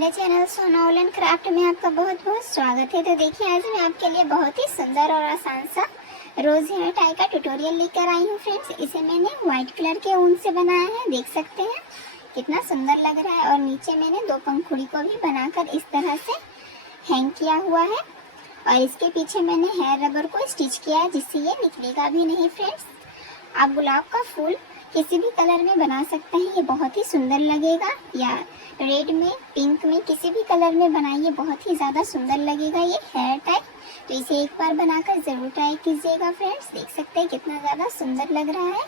मेरे चैनल सोना woollen craft में आपका बहुत बहुत स्वागत है। तो देखिए, आज मैं आपके लिए बहुत ही सुंदर और आसान सा रोज हेयर टाई का ट्यूटोरियल लेकर आई हूँ फ्रेंड्स। इसे मैंने व्हाइट कलर के ऊन से बनाया है, देख सकते हैं कितना सुंदर लग रहा है। और नीचे मैंने दो पंखुड़ी को भी बनाकर इस तरह से हैंग किया हुआ है। और इसके पीछे मैंने हेयर रबर को स्टिच किया है, जिससे ये निकलेगा भी नहीं फ्रेंड्स। आप गुलाब का फूल किसी भी कलर में बना सकते हैं, ये बहुत ही सुंदर लगेगा। या रेड में, पिंक में, किसी भी कलर में बनाइए, बहुत ही ज़्यादा सुंदर लगेगा ये हेयर टाई। तो इसे एक बार बनाकर ज़रूर ट्राई कीजिएगा फ्रेंड्स। देख सकते हैं कितना ज़्यादा सुंदर लग रहा है।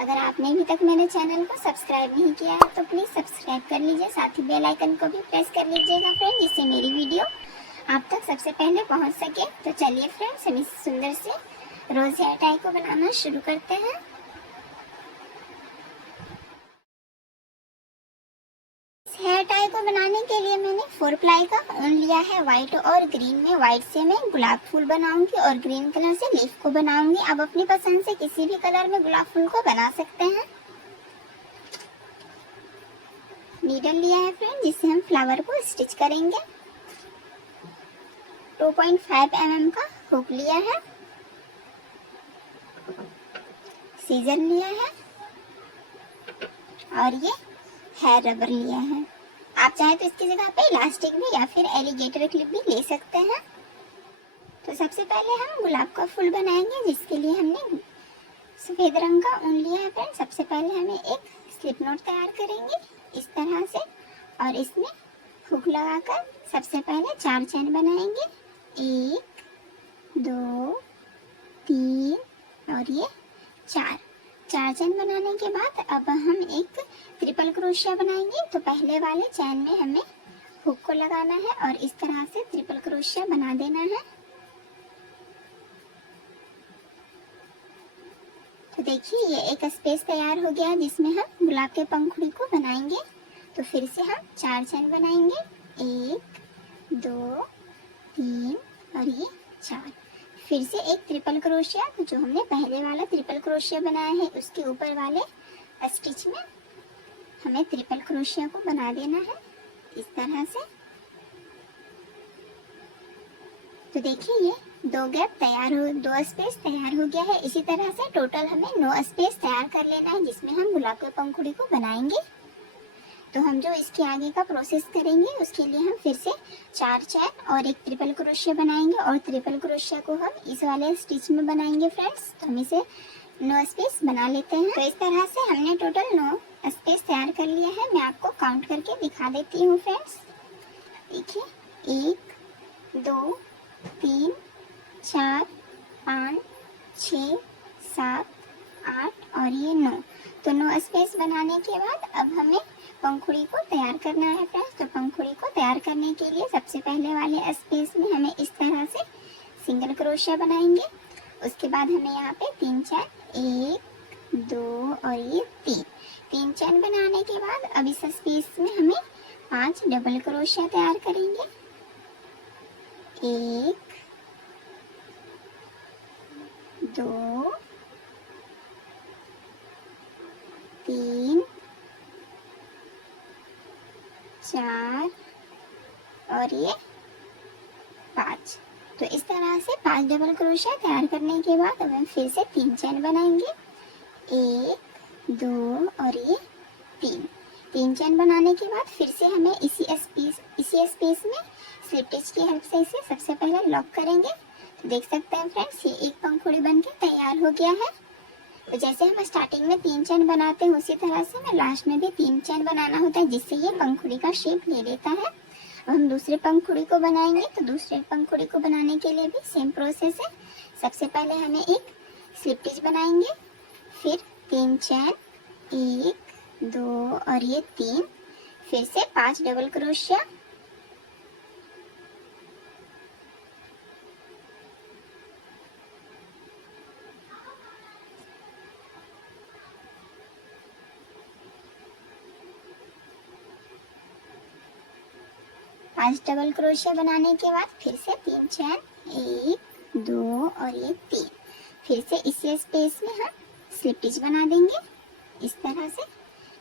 अगर आपने अभी तक मेरे चैनल को सब्सक्राइब नहीं किया है तो प्लीज़ सब्सक्राइब कर लीजिए, साथ ही बेल आइकन को भी प्रेस कर लीजिएगा फ्रेंड्स, जिससे मेरी वीडियो आप तक सबसे पहले पहुँच सके। तो चलिए फ्रेंड्स, हम इस सुंदर से रोज़ हेयर टाई को बनाना शुरू करते हैं। हेयर टाई को बनाने के लिए मैंने 4 प्लाई का ऊन लिया है व्हाइट और ग्रीन में। व्हाइट से मैं गुलाब फूल बनाऊंगी और ग्रीन कलर से लीफ को बनाऊंगी। आप अपनी पसंद से किसी भी कलर में गुलाब फूल को बना सकते हैं। नीडल लिया है फ्रेंड, जिससे हम फ्लावर को स्टिच करेंगे। 2.5 mm का हुक लिया है। सीजर लिया है और ये हेयर रबर लिया है। आप चाहे तो इसकी जगह पे इलास्टिक भी या फिर एलिगेटर क्लिप भी ले सकते हैं। तो सबसे पहले हम गुलाब का फूल बनाएंगे, जिसके लिए हमने सफेद रंग का ऊन लिया है फ्रेंड। सबसे पहले हमें एक स्लिप नॉट तैयार करेंगे इस तरह से, और इसमें हुक लगाकर सबसे पहले 4 चैन बनाएंगे। 1 2 3 और ये 4 चैन बनाने के बाद अब हम एक ट्रिपल क्रोशिया बनाएंगे। तो पहले वाले चैन में हमें हुक को लगाना है और इस तरह से ट्रिपल क्रोशिया बना देना है। तो देखिए, ये एक स्पेस तैयार हो गया जिसमें हम गुलाब के पंखुड़ी को बनाएंगे। तो फिर से हम 4 चैन बनाएंगे। 1 2 3 और ये 4। फिर से एक ट्रिपल क्रोशिया, जो हमने पहले वाला ट्रिपल क्रोशिया बनाया है उसके ऊपर वाले स्टिच में हमें ट्रिपल क्रोशिया को बना देना है इस तरह से। तो देखिए, ये 2 गैप तैयार हो, 2 स्पेस तैयार हो गया है। इसी तरह से टोटल हमें 9 स्पेस तैयार कर लेना है, जिसमें हम गुलाब के पंखुड़ी को बनाएंगे। तो हम जो इसके आगे का प्रोसेस करेंगे उसके लिए हम फिर से 4 चैन और एक ट्रिपल क्रोशिया बनाएंगे, और ट्रिपल क्रोशिया को हम इस वाले स्टिच में बनाएंगे फ्रेंड्स। तो हम इसे 9 स्पेस बना लेते हैं। तो इस तरह से हमने टोटल 9 स्पेस तैयार कर लिया है। मैं आपको काउंट करके दिखा देती हूँ फ्रेंड्स। देखिए, 1 2 3 4 5 6 7 8 और ये 9। तो 9 स्पेस बनाने के बाद अब हमें पंखुड़ी को तैयार करना है फ्रेंड्स। तो पंखुड़ी को तैयार करने के लिए सबसे पहले वाले स्पेस में हमें इस तरह से सिंगल क्रोशिया बनाएंगे। उसके बाद हमें यहाँ पे 3 चैन, 1 2 और ये 3 चैन बनाने के बाद अब इस स्पेस में हमें 5 डबल क्रोशिया तैयार करेंगे। 1 2 3 4 और ये 5। तो इस तरह से 5 डबल क्रोशिया तैयार करने के बाद अब हम फिर से 3 चैन बनाएंगे। 1 2 और ये 3 चैन बनाने के बाद फिर से हमें इसी स्पेस में स्लिप स्टिच की हेल्प से इसे सबसे पहले लॉक करेंगे। तो देख सकते हैं फ्रेंड्स, ये एक पंखुड़ी बनके तैयार हो गया है। तो जैसे हम स्टार्टिंग में 3 चैन बनाते हैं उसी तरह से हमें लास्ट में भी 3 चैन बनाना होता है, जिससे ये पंखुड़ी का शेप ले लेता है। अब हम दूसरे पंखुड़ी को बनाएंगे। तो दूसरे पंखुड़ी को बनाने के लिए भी सेम प्रोसेस है। सबसे पहले हमें एक स्लिप स्टिच बनाएंगे, फिर 3 चैन, 1 2 और ये 3, फिर से 5 डबल क्रोशिया, पांच डबल क्रोशिया बनाने के बाद फिर से 3 चैन, 1 2 और ये 3। फिर से इसी स्पेस में हम स्लिप स्टिच बना देंगे इस तरह से।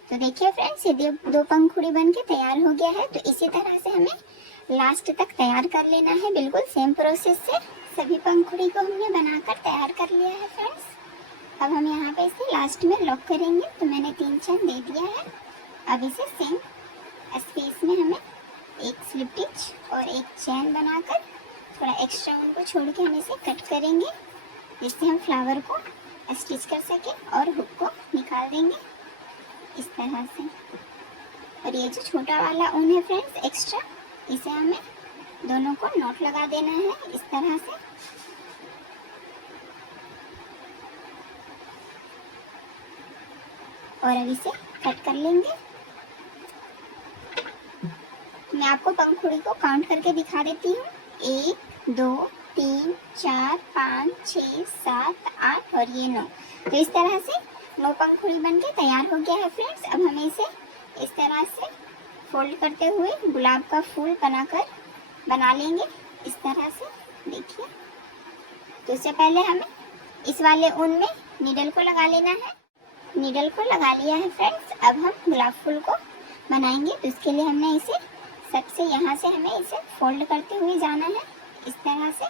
तो देखिए फ्रेंड्स, ये दो पंखुड़ी बन के तैयार हो गया है। तो इसी तरह से हमें लास्ट तक तैयार कर लेना है, बिल्कुल सेम प्रोसेस से। सभी पंखुड़ी को हमने बनाकर तैयार कर लिया है फ्रेंड्स। अब हम यहाँ पे इसे लास्ट में लॉक करेंगे। तो मैंने 3 चैन दे दिया है। अब इसे सेम स्पेस में हमें एक स्लिप स्टिच और एक चैन बनाकर थोड़ा एक्स्ट्रा उनको छोड़ के हम इसे कट करेंगे, जिससे हम फ्लावर को स्टिच कर सके और हुक को निकाल देंगे इस तरह से। और ये जो छोटा वाला ऊन है फ्रेंड्स एक्स्ट्रा, इसे हमें दोनों को नॉट लगा देना है इस तरह से। और अब इसे कट कर लेंगे। मैं आपको पंखुड़ी को काउंट करके दिखा देती हूँ। 1 2 3 4 5 6 7 8 और ये 9। तो इस तरह से 9 पंखुड़ी बन के तैयार हो गया है फ्रेंड्स। अब हमें इसे इस तरह से फोल्ड करते हुए गुलाब का फूल बना लेंगे इस तरह से। देखिए, तो इससे पहले हमें इस वाले ऊन में नीडल को लगा लेना है। नीडल को लगा लिया है फ्रेंड्स। अब हम गुलाब फूल को बनाएंगे। तो इसके लिए हमने इसे सबसे यहाँ से हमें इसे फोल्ड करते हुए जाना है इस तरह से।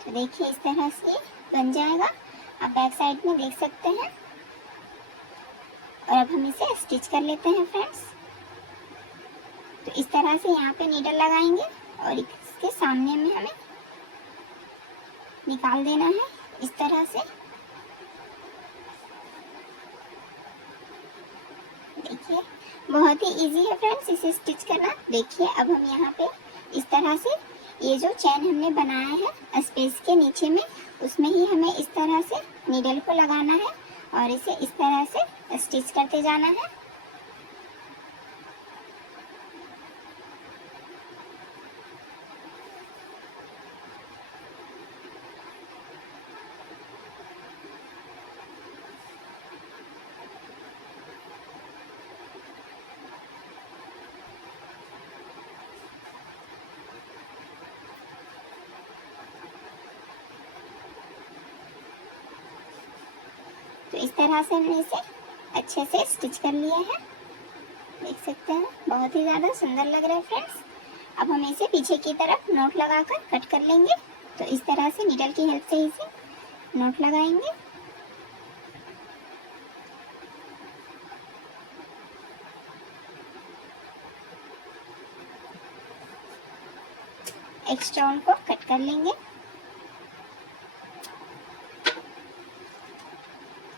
तो देखिए इस तरह से बन जाएगा। आप बैक साइड में देख सकते हैं। और अब हम इसे स्टिच कर लेते हैं फ्रेंड्स। तो इस तरह से यहाँ पे नीडल लगाएंगे और इसके सामने में हमें निकाल देना है इस तरह से। देखिए, बहुत ही इजी है फ्रेंड्स इसे स्टिच करना। देखिए, अब हम यहाँ पे इस तरह से ये जो चैन हमने बनाया है स्पेस के नीचे में, उसमें ही हमें इस तरह से नीडल को लगाना है और इसे इस तरह से स्टिच करते जाना है। तो इस तरह से हमने इसे अच्छे से स्टिच कर लिया है। देख सकते हैं, बहुत ही ज़्यादा सुंदर लग रहा है फ्रेंड्स। अब हम इसे पीछे की तरफ नोट लगाकर कट कर लेंगे। तो इस तरह से नीडल की हेल्प से इसे नोट लगाएंगे। एक्स्ट्रा उनको कट कर लेंगे।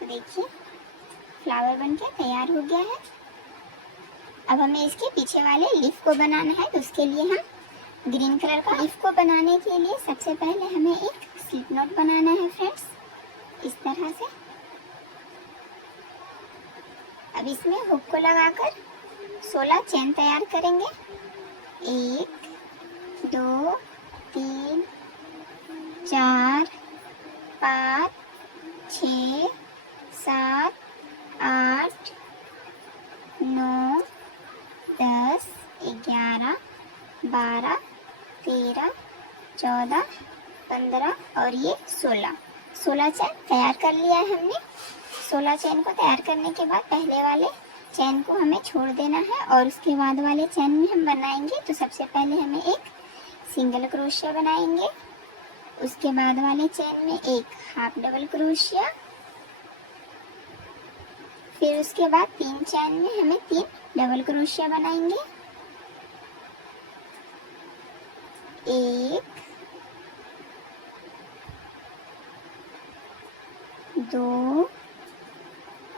तो देखिए, फ्लावर बनके तैयार हो गया है। अब हमें इसके पीछे वाले लीफ को बनाना है। तो उसके लिए हम ग्रीन कलर का लीफ को बनाने के लिए सबसे पहले हमें एक स्लिप नॉट बनाना है फ्रेंड्स इस तरह से। अब इसमें हुक को लगाकर 16 चेन तैयार करेंगे। 1 2 3 4 5 6 7 8 9 10 11 12 13 14 15 और ये 16 चैन तैयार कर लिया है हमने। 16 चैन को तैयार करने के बाद पहले वाले चैन को हमें छोड़ देना है और उसके बाद वाले चैन में हम बनाएंगे। तो सबसे पहले हमें एक सिंगल क्रोशिया बनाएंगे, उसके बाद वाले चैन में एक हाफ डबल क्रोशिया, फिर उसके बाद 3 चैन में हमें 3 डबल क्रोशिया बनाएंगे। 1 2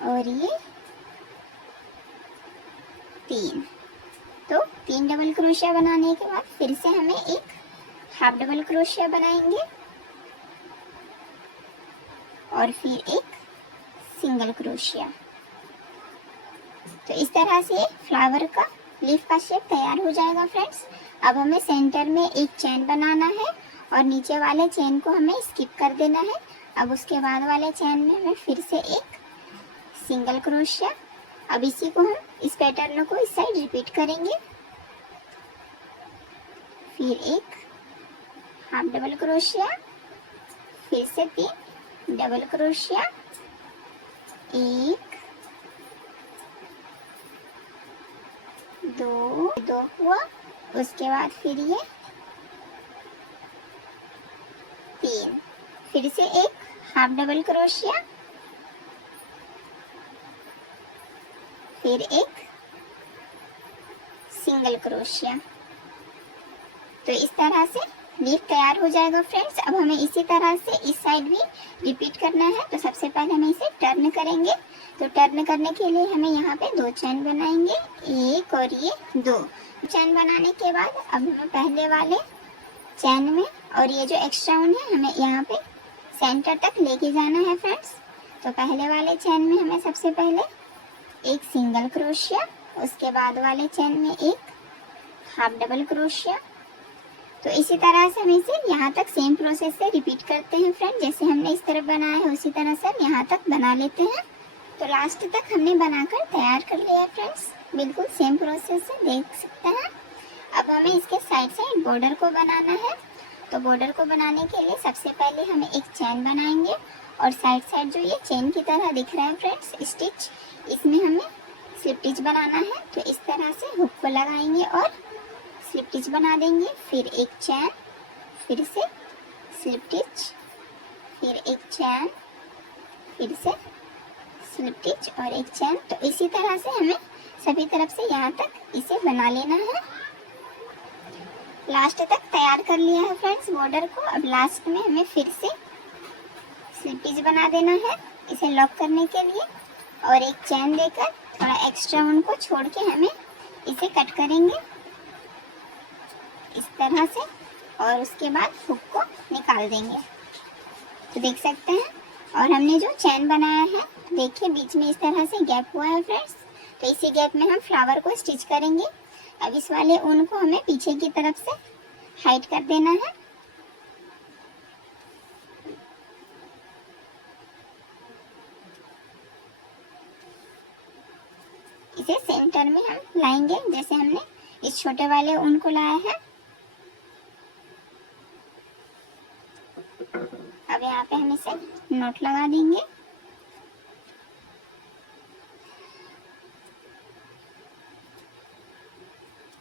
और ये 3। तो 3 डबल क्रोशिया बनाने के बाद फिर से हमें एक हाफ डबल क्रोशिया बनाएंगे और फिर एक सिंगल क्रोशिया। तो इस तरह से फ्लावर का लीफ का शेप तैयार हो जाएगा फ्रेंड्स। अब हमें सेंटर में एक चैन बनाना है और नीचे वाले चैन को हमें स्किप कर देना है। अब उसके बाद वाले चैन में हमें फिर से एक सिंगल क्रोशिया अब इसी को हम इस पैटर्न को इस साइड रिपीट करेंगे। फिर एक हाफ डबल क्रोशिया, फिर से 3 डबल क्रोशिया, 1 2 हुआ। उसके बाद फिर ये 3, फिर से एक हाफ डबल क्रोशिया, फिर एक सिंगल क्रोशिया। तो इस तरह से लीफ तैयार हो जाएगा फ्रेंड्स। अब हमें इसी तरह से इस साइड भी रिपीट करना है। तो सबसे पहले हम इसे टर्न करेंगे। तो टर्न करने के लिए हमें यहाँ पे 2 चैन बनाएंगे, एक और ये 2 चैन बनाने के बाद अब हमें पहले वाले चैन में और ये जो एक्स्ट्रा वन है हमें यहाँ पे सेंटर तक लेके जाना है फ्रेंड्स। तो पहले वाले चैन में हमें सबसे पहले एक सिंगल क्रोशिया, उसके बाद वाले चैन में एक हाफ डबल क्रोशिया। तो इसी तरह से हम इसे यहाँ तक सेम प्रोसेस से रिपीट करते हैं फ्रेंड। जैसे हमने इस तरफ बनाया है उसी तरह से हम यहाँ तक बना लेते हैं। तो लास्ट तक हमने बनाकर तैयार कर लिया फ्रेंड्स, बिल्कुल सेम प्रोसेस से देख सकते हैं। अब हमें इसके साइड साइड बॉर्डर को बनाना है। तो बॉर्डर को बनाने के लिए सबसे पहले हमें एक चैन बनाएंगे और साइड साइड जो ये चेन की तरह दिख रहा है फ्रेंड्स स्टिच, इसमें हमें स्लिप स्टिच बनाना है। तो इस तरह से हुक को लगाएंगे और स्लिप स्टिच बना देंगे। फिर एक चैन, फिर से स्लिप स्टिच, फिर एक चैन, फिर से स्लिप स्टिच और एक चैन। तो इसी तरह से हमें सभी तरफ से यहाँ तक इसे बना लेना है। लास्ट तक तैयार कर लिया है फ्रेंड्स बॉर्डर को। अब लास्ट में हमें फिर से स्लिप स्टिच बना देना है इसे लॉक करने के लिए और एक चैन देकर थोड़ा एक्स्ट्रा वन को छोड़ के हमें इसे कट करेंगे इस तरह से और उसके बाद हुक को निकाल देंगे। तो देख सकते हैं और हमने जो चैन बनाया है देखिए बीच में इस तरह से गैप हुआ है फ्रेंड्स। तो इसी गैप में हम फ्लावर को स्टिच करेंगे। अब इस वाले ऊन को हमें पीछे की तरफ से हाइड कर देना है। इसे सेंटर में हम लाएंगे जैसे हमने इस छोटे वाले ऊन को लाया है। अब यहाँ पे हम इसे नॉट लगा देंगे।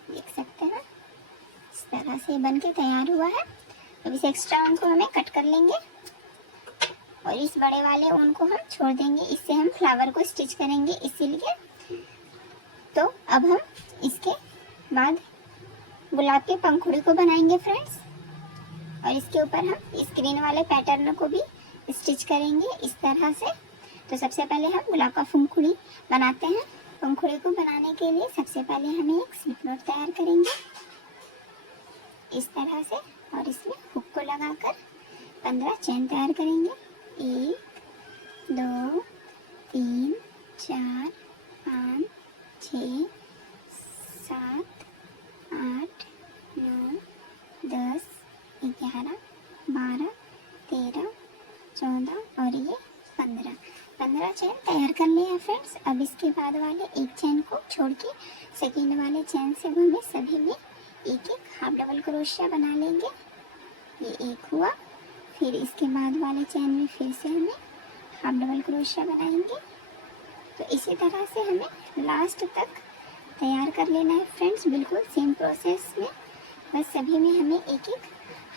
देख सकते हैं इस तरह से बन के तैयार हुआ है। अब इस एक्स्ट्रा ऊन को हमें कट कर लेंगे और इस बड़े वाले ऊन को हम छोड़ देंगे, इससे हम फ्लावर को स्टिच करेंगे इसीलिए। तो अब हम इसके बाद गुलाब के पंखुड़ी को बनाएंगे फ्रेंड्स और इसके ऊपर हम इस ग्रीन वाले पैटर्न को भी स्टिच करेंगे इस तरह से। तो सबसे पहले हम गुलाब का पंखुड़ी बनाते हैं। पंखुड़ी को बनाने के लिए सबसे पहले हमें एक स्लिप नॉट तैयार करेंगे इस तरह से और इसमें हुक को लगाकर 15 चैन तैयार करेंगे। 1 2 3 4 5 6 7 8 9 10 11 12 13 14 और ये 15 चैन तैयार कर लिया फ्रेंड्स। अब इसके बाद वाले एक चैन को छोड़ के सेकेंड वाले चैन से हमें सभी में एक एक हाफ डबल क्रोशिया बना लेंगे। ये एक हुआ। फिर इसके बाद वाले चैन में फिर से हमें हाफ डबल क्रोशिया बनाएंगे। तो इसी तरह से हमें लास्ट तक तैयार कर लेना है फ्रेंड्स, बिल्कुल सेम प्रोसेस में। बस सभी में हमें एक एक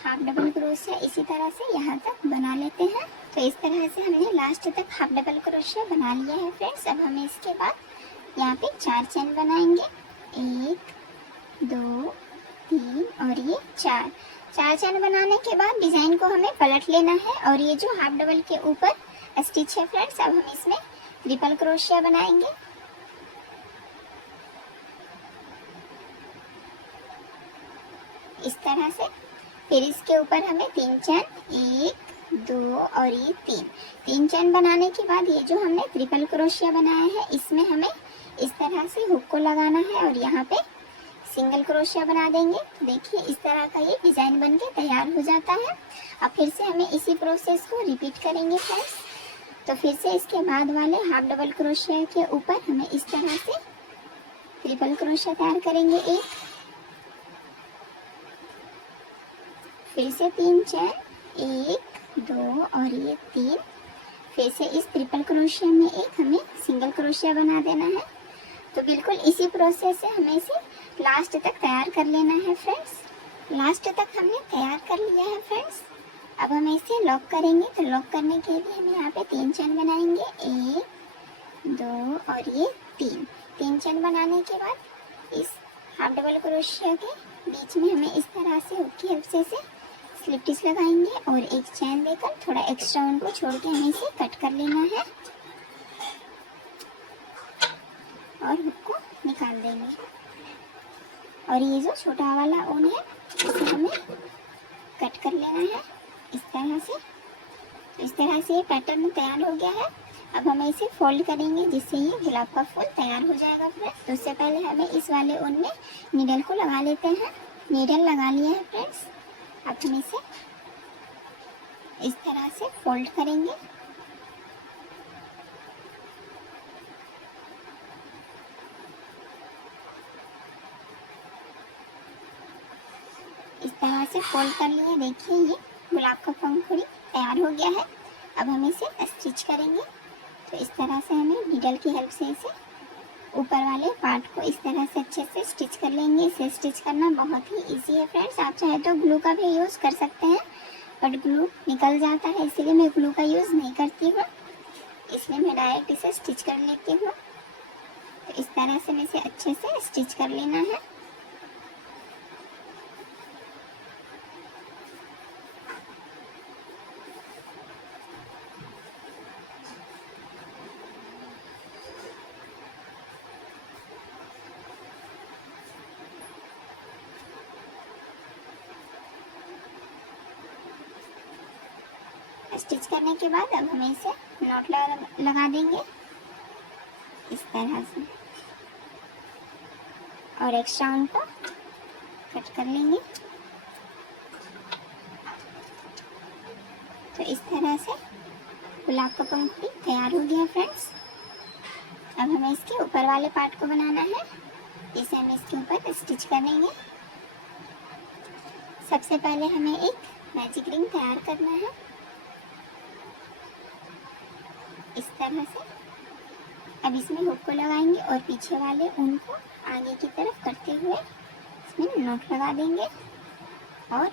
हाफ डबल क्रोशिया इसी तरह से यहाँ तक बना लेते हैं। तो इस तरह से हमने लास्ट तक हाफ डबल क्रोशिया बना लिया है फ्रेंड्स। अब हमें इसके बाद यहाँ पे 4 चैन बनाएंगे, 1 2 3 और ये 4 चैन बनाने के बाद डिजाइन को हमें पलट लेना है और ये जो हाफ डबल के ऊपर स्टिच है फ्रेंड्स, अब हम इसमें ट्रिपल क्रोशिया बनाएंगे। इस तरह से फिर इसके ऊपर हमें 3 चैन, 1 2 और ये 3 चैन बनाने के बाद ये जो हमने ट्रिपल क्रोशिया बनाया है इसमें हमें इस तरह से हुक को लगाना है और यहाँ पे सिंगल क्रोशिया बना देंगे। तो देखिए इस तरह का ये डिजाइन बनके तैयार हो जाता है। अब फिर से हमें इसी प्रोसेस को रिपीट करेंगे फ्रेंड्स। तो फिर से इसके बाद वाले हाफ डबल क्रोशिया के ऊपर हमें इस तरह से ट्रिपल क्रोशिया तैयार करेंगे एक, फिर से 3 चेन, 1 2 और ये 3, फिर से इस ट्रिपल क्रोशिया में एक हमें सिंगल क्रोशिया बना देना है। तो बिल्कुल इसी प्रोसेस से हमें इसे लास्ट तक तैयार कर लेना है फ्रेंड्स। लास्ट तक हमने तैयार कर लिया है फ्रेंड्स। अब हम इसे लॉक करेंगे। तो लॉक करने के लिए हम यहाँ पे 3 चेन बनाएंगे, 1 2 और ये 3 चेन बनाने के बाद इस हाफ डबल क्रोशिया के बीच में हमें इस तरह से हुक की हेल्प से स्लिप स्टिच लगाएंगे और एक चेन देकर थोड़ा एक्स्ट्रा उनको छोड़ के हमें इसे कट कर लेना है और हुक को निकाल देंगे। और ये जो छोटा वाला ऊन है इसे हमें कट कर लेना है इस तरह से। तो इस तरह से ये पैटर्न तैयार हो गया है। अब हमें इसे फोल्ड करेंगे जिससे ये गुलाब का फूल तैयार हो जाएगा फ्रेंड्स। तो उससे पहले हमें इस वाले ऊन में नीडल को लगा लेते हैं। नीडल लगा लिया है फ्रेंड्स। अब हम इसे इस तरह से फोल्ड करेंगे। इस तरह से फोल्ड कर लिए। देखिए ये गुलाब का पंखुड़ी तैयार हो गया है। अब हम इसे स्टिच करेंगे। तो इस तरह से हमें नीडल की हेल्प से इसे ऊपर वाले पार्ट को इस तरह से अच्छे से स्टिच कर लेंगे। इसे स्टिच करना बहुत ही इजी है फ्रेंड्स। आप चाहे तो ग्लू का भी यूज़ कर सकते हैं, बट ग्लू निकल जाता है इसलिए मैं ग्लू का यूज़ नहीं करती हूँ। इसलिए मैं डायरेक्ट इसे स्टिच कर लेती हूँ। तो इस तरह से मैं इसे अच्छे से स्टिच कर लेना है। स्टिच करने के बाद अब हमें इसे नॉट लगा देंगे इस तरह से और एक्स्ट्रा उनको कट कर लेंगे। तो इस तरह से गुलाब का पंखुड़ी तैयार हो गया फ्रेंड्स। अब हमें इसके ऊपर वाले पार्ट को बनाना है। इसे हम इसके ऊपर स्टिच करेंगे। सबसे पहले हमें एक मैजिक रिंग तैयार करना है इस तरह से। अब इसमें हुक को लगाएंगे और पीछे वाले ऊन को आगे की तरफ करते हुए इसमें नॉट लगा देंगे। और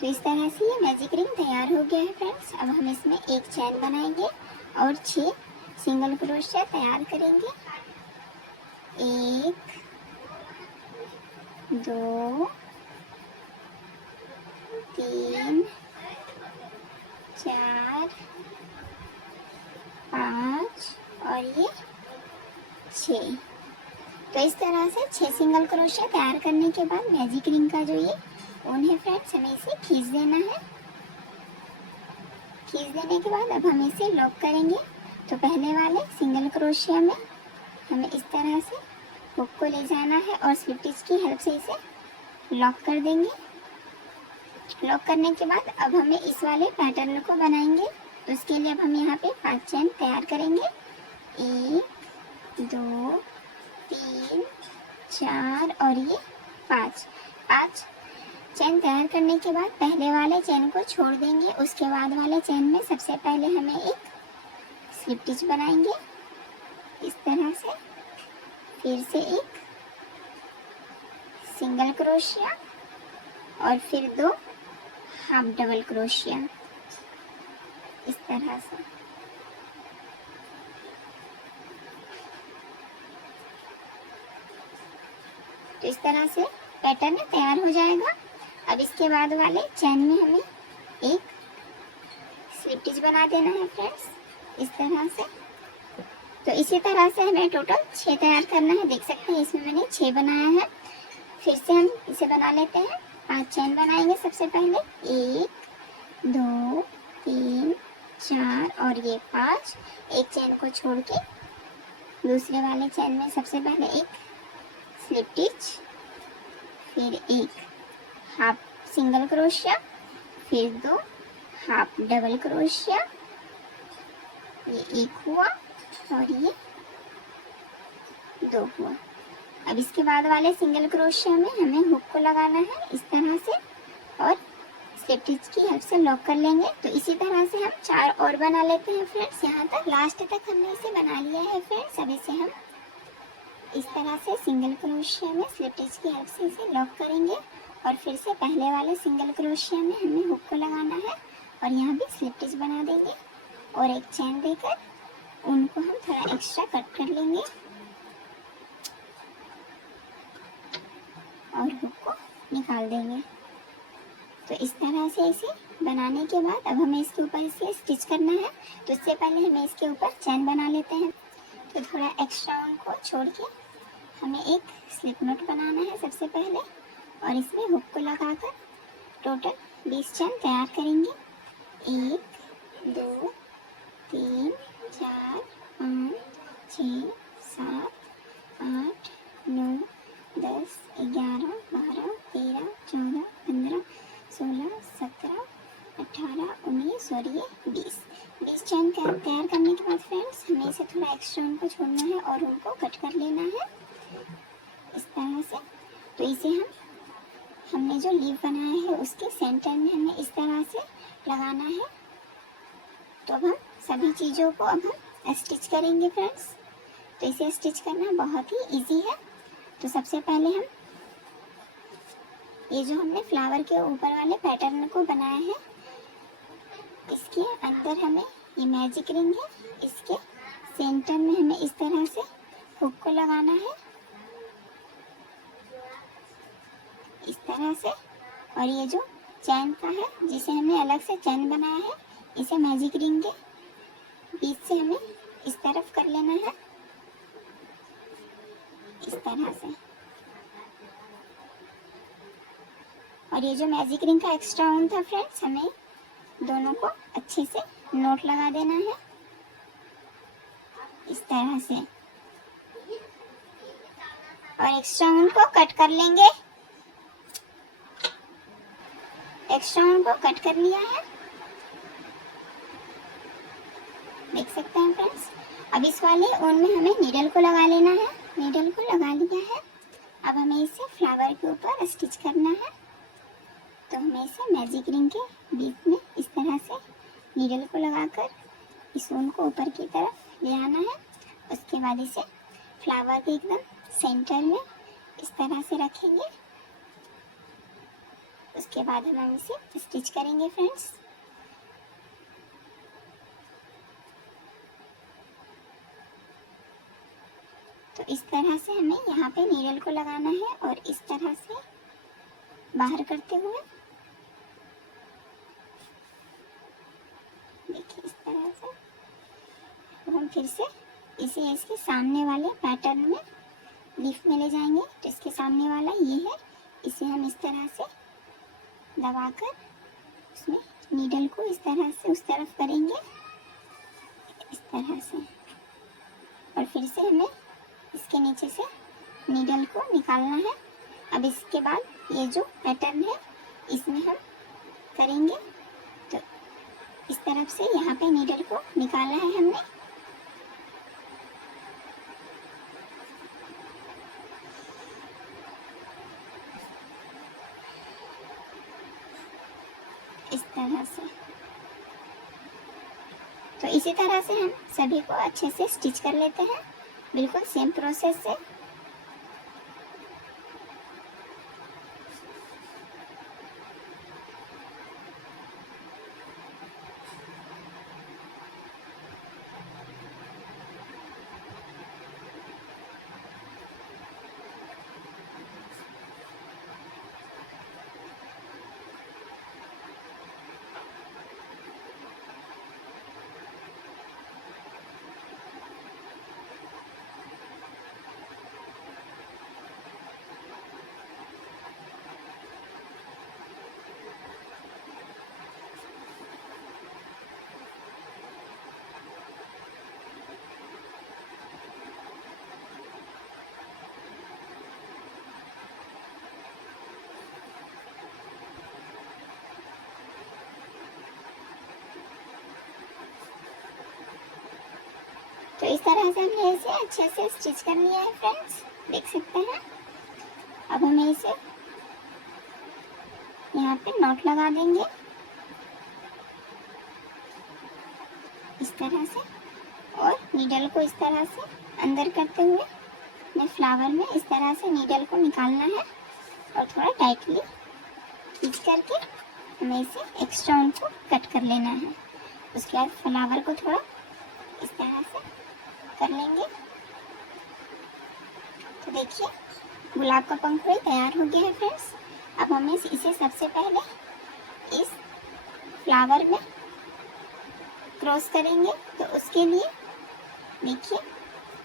तो इस तरह से ये मैजिक रिंग तैयार हो गया है फ्रेंड्स। अब हम इसमें एक चैन बनाएंगे और 6 सिंगल क्रोशिया तैयार करेंगे। 1 2 3 4 5 और ये 6। तो इस तरह से 6 सिंगल क्रोशिया तैयार करने के बाद मैजिक रिंग का जो ये ऊन है फ्रेंड्स हमें इसे खींच देना है। खींच देने के बाद अब हम इसे लॉक करेंगे। तो पहले वाले सिंगल क्रोशिया में हमें इस तरह से हुक को ले जाना है और स्लिप स्टिच की हेल्प से इसे लॉक कर देंगे। लॉक करने के बाद अब हमें इस वाले पैटर्न को बनाएंगे। तो उसके लिए अब हम यहाँ पे 5 चेन तैयार करेंगे। 1 2 3 4 और ये 5 चेन तैयार करने के बाद पहले वाले चेन को छोड़ देंगे। उसके बाद वाले चेन में सबसे पहले हमें एक स्लिप स्टिच बनाएंगे इस तरह से। फिर से एक सिंगल क्रोशिया और फिर 2 हाफ डबल क्रोशिया इस तरह से। तो इस तरह से पैटर्न तैयार हो जाएगा। अब इसके बाद वाले चैन में हमें एक स्लिप स्टिच बना देना है फ्रेंड्स इस तरह से। तो इसी तरह से हमें टोटल 6 तैयार करना है। देख सकते हैं इसमें मैंने 6 बनाया है। फिर से हम इसे बना लेते हैं। 5 चैन बनाएंगे सबसे पहले। 1 2 3 4 और ये 5। एक चैन को छोड़ के दूसरे वाले चैन में सबसे पहले एक स्लिप स्टिच, फिर एक हाफ सिंगल क्रोशिया, फिर 2 हाफ डबल क्रोशिया ये एक हुआ और ये दो हुआ। अब इसके बाद वाले सिंगल क्रोशिया में हमें हुक को लगाना है इस तरह से और स्लिप स्टिच की हेल्प से लॉक कर लेंगे। तो इसी तरह से हम 4 और बना लेते हैं फ्रेंड्स। यहाँ तक लास्ट तक हमने इसे बना लिया है फ्रेंड्स। अब इसे हम इस तरह से सिंगल क्रोशिया में स्लिप स्टिच की हेल्प से इसे लॉक करेंगे और फिर से पहले वाले सिंगल क्रोशिया में हमें हुक को लगाना है और यहाँ भी स्लिप स्टिच बना देंगे और एक चेन देकर उनको हम थोड़ा एक्स्ट्रा कट कर लेंगे और हुक को निकाल देंगे। तो इस तरह से इसे बनाने के बाद अब हमें इसके ऊपर इसे स्टिच करना है। तो इससे पहले हमें इसके ऊपर चैन बना लेते हैं। तो थोड़ा एक्स्ट्रा उनको छोड़ के हमें एक स्लिप नॉट बनाना है सबसे पहले और इसमें हुक को लगाकर टोटल 20 चैन तैयार करेंगे। 1 2 3 4 5 6 7 8 9 10 11 12 13 14 15 16 17 18 19 और ये 20 चैन तैयार करने के बाद फ्रेंड्स हमें इसे थोड़ा एक्स्ट्रा उनको छोड़ना है और उनको कट कर लेना है इस तरह से। तो इसे हमने जो लीफ बनाया है उसके सेंटर में हमें इस तरह से लगाना है। तो अब हम सभी चीज़ों को अब हम स्टिच करेंगे फ्रेंड्स। तो इसे स्टिच करना बहुत ही इजी है। तो सबसे पहले हम ये जो हमने फ्लावर के ऊपर वाले पैटर्न को बनाया है इसके अंदर हमें ये मैजिक रिंग है, इसके सेंटर में हमें इस तरह से हुक को लगाना है इस तरह से। और ये जो चैन का है जिसे हमने अलग से चैन बनाया है इसे मैजिक रिंग के बीच से हमें इस तरफ कर लेना है इस तरह से। और ये जो मैजिक रिंग का एक्स्ट्रा ऑन था फ्रेंड्स हमें दोनों को अच्छे से नोट लगा देना है इस तरह से और एक्स्ट्रा ऑन को कट कर लेंगे। एक्स्ट्रा ऑन को कट कर लिया है, देख सकते हैं फ्रेंड्स। अब इस वाले ऊन में हमें नीडल को लगा लेना है। नीडल को लगा लिया है। अब हमें इसे फ्लावर के ऊपर स्टिच करना है। तो हमें इसे मैजिक रिंग के बीच में इस तरह से नीडल को लगाकर इस ऊन को ऊपर की तरफ ले आना है। उसके बाद इसे फ्लावर के एकदम सेंटर में इस तरह से रखेंगे। उसके बाद हम इसे स्टिच करेंगे फ्रेंड्स। तो इस तरह से हमें यहाँ पे नीडल को लगाना है और इस तरह से बाहर करते हुए देखिए इस तरह से। तो हम फिर से इसे इसके सामने वाले पैटर्न में लीफ में ले जाएंगे। तो इसके सामने वाला ये है, इसे हम इस तरह से दबाकर उसमें नीडल को इस तरह से उस तरफ करेंगे इस तरह से। और फिर से हमें इसके नीचे से नीडल को निकालना है। अब इसके बाद ये जो पैटर्न है इसमें हम करेंगे। तो इस तरफ से यहाँ पे नीडल को निकाला है हमने। इस तरह से। तो इसी तरह से हम सभी को अच्छे से स्टिच कर लेते हैं, बिल्कुल सेम प्रोसेस से। तरह से हमने इसे अच्छे से स्टिच कर लिया है फ्रेंड्स, देख सकते हैं। अब हमें इसे यहाँ पे नॉट लगा देंगे इस तरह से, और नीडल को इस तरह से अंदर करते हुए अपने फ्लावर में इस तरह से नीडल को निकालना है और थोड़ा टाइटली खींच करके हमें इसे एक्स्ट्रा ऊन को कट कर लेना है। उसके बाद फ्लावर को थोड़ा इस तरह से कर लेंगे। तो देखिए गुलाब का पंखुड़ी तैयार हो गया है फ्रेंड्स। अब हमें इसे सबसे पहले इस फ्लावर में क्रॉस करेंगे। तो उसके लिए देखिए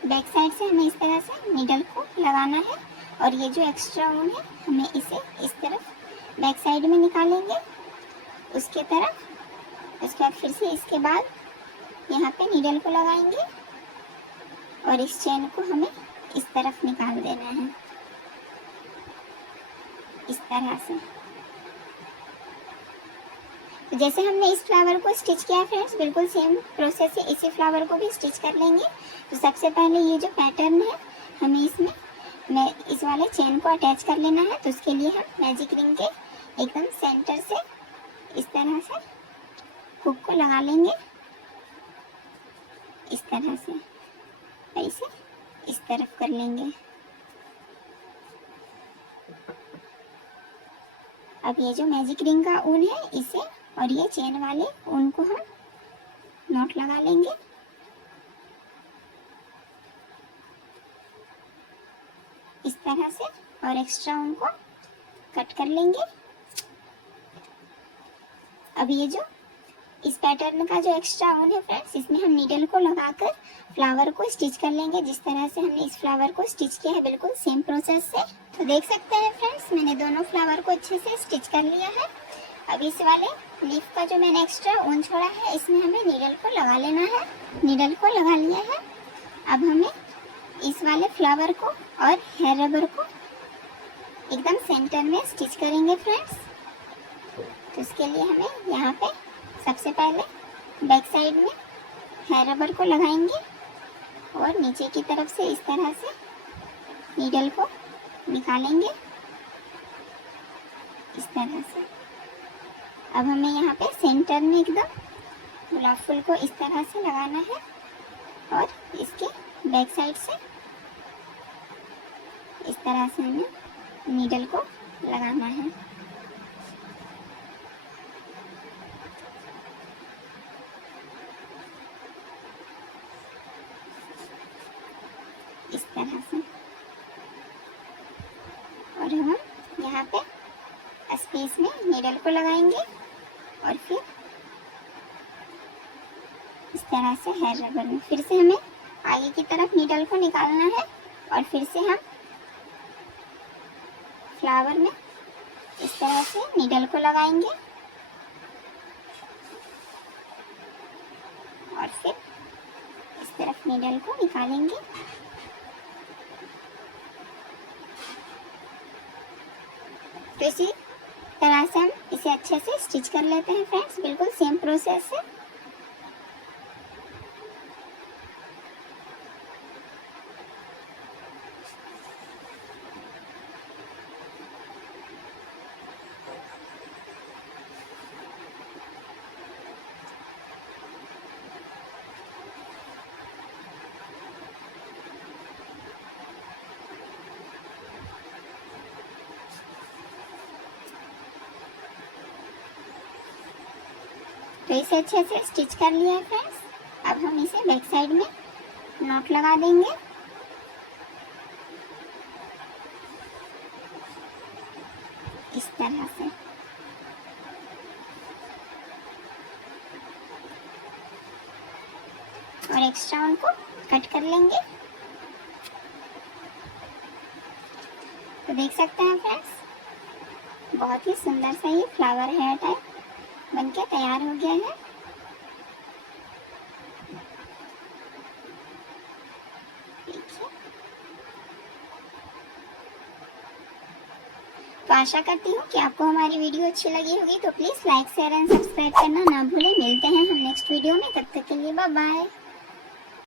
बैक साइड से हमें इस तरह से नीडल को लगाना है और ये जो एक्स्ट्रा ऊन है हमें इसे इस तरफ बैक साइड में निकालेंगे उसके तरफ। उसके बाद फिर से इसके बाद यहाँ पे नीडल को लगाएंगे और इस चेन को हमें इस तरफ निकाल देना है इस तरह से। तो जैसे हमने इस फ्लावर को स्टिच किया फ्रेंड्स, बिल्कुल सेम प्रोसेस से इसी फ्लावर को भी स्टिच कर लेंगे। तो सबसे पहले ये जो पैटर्न है हमें इसमें इस वाले चेन को अटैच कर लेना है। तो उसके लिए हम मैजिक रिंग के एकदम सेंटर से इस तरह से हुक को लगा लेंगे इस तरह से, ऐसे इस तरफ कर लेंगे। अब ये जो मैजिक रिंग का ऊन है इसे और ये चेन वाले ऊन को हम नॉट लगा लेंगे इस तरह से और एक्स्ट्रा ऊन को कट कर लेंगे। अब ये जो इस पैटर्न का जो एक्स्ट्रा ऊन है फ्रेंड्स, इसमें हम नीडल को लगाकर फ्लावर को स्टिच कर लेंगे जिस तरह से हमने इस फ्लावर को स्टिच किया है, बिल्कुल सेम प्रोसेस से। तो देख सकते हैं फ्रेंड्स मैंने दोनों फ्लावर को अच्छे से स्टिच कर लिया है। अब इस वाले लीफ का जो मैंने एक्स्ट्रा ऊन छोड़ा है इसमें हमें नीडल को लगा लेना है। नीडल को लगा लिया है। अब हमें इस वाले फ्लावर को और हेयर रबर को एकदम सेंटर में स्टिच करेंगे फ्रेंड्स। तो इसके लिए हमें यहाँ पे सबसे पहले बैक साइड में हेयर रबर को लगाएंगे और नीचे की तरफ से इस तरह से नीडल को निकालेंगे इस तरह से। अब हमें यहाँ पे सेंटर में एकदम गुलाब फूल को इस तरह से लगाना है और इसके बैक साइड से इस तरह से हमें नीडल को लगाना है। इस तरह से और हम यहाँ पे स्पेस में नीडल को लगाएंगे और फिर इस तरह से हेयर रबर में फिर से हमें आगे की तरफ नीडल को निकालना है और फिर से हम फ्लावर में इस तरह से नीडल को लगाएंगे और फिर इस तरफ नीडल को निकालेंगे। तो इसी तरह से हम इसे अच्छे से स्टिच कर लेते हैं फ्रेंड्स, बिल्कुल सेम प्रोसेस से। तो इसे अच्छे से स्टिच कर लिया है फ्रेंड्स। अब हम इसे बैक साइड में नॉट लगा देंगे इस तरह से। और एक्स्ट्रा उनको कट कर लेंगे। तो देख सकते हैं फ्रेंड्स बहुत ही सुंदर सा ये फ्लावर हेयर टाइप बनके तैयार हो गया है। देखिए, तो आशा करती हूँ कि आपको हमारी वीडियो अच्छी लगी होगी। तो please like share and subscribe करना ना भूलें। मिलते हैं हम नेक्स्ट वीडियो में, तब तक के लिए बाय बाय।